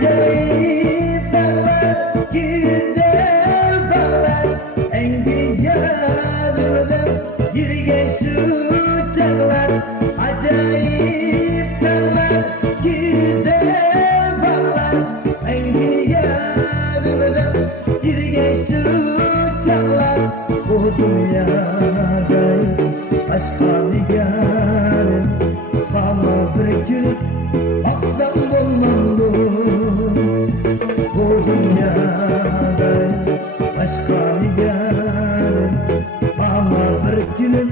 Acayip dağlar, güzel dağlar, enginarlıdan yürüyen şu çağlar. Acayip dağlar, güzel dağlar, enginarlıdan yürüyen şu çağlar. Bu dünyada başka bir yarım, bana bırakıp baksam olmamdı. Bu dünyada başka bir yarım, bana bırakıp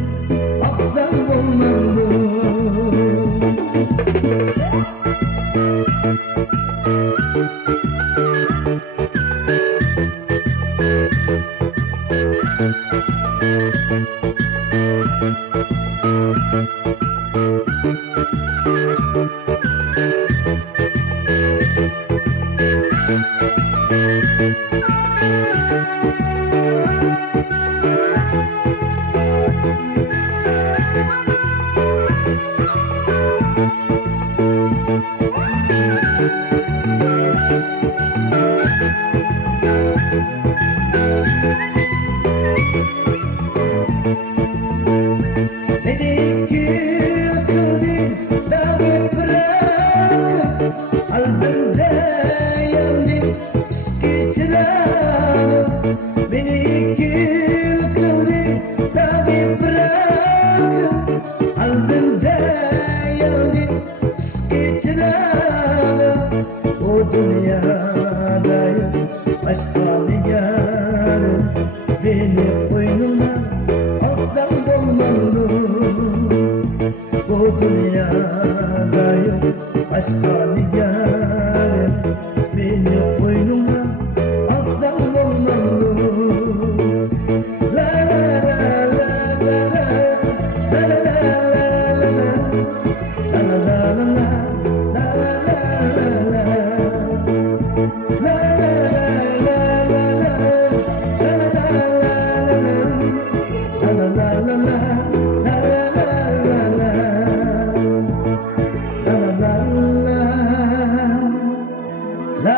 baksam olmamdı. Beni kül kıldın, dağı bırakıp kalbimde yandın eski çırağım. Beni kül kıldın, dağı bırakıp kalbimde yandın eski çırağım. Bu dünyada başka bir yarım, beni koynuna alsam olmamdı. Bu dünyada yok başka bir yarım, beni koynuma alsam olmamdı. La la la la la la, la la la la la, la la la la la, la la la la la. La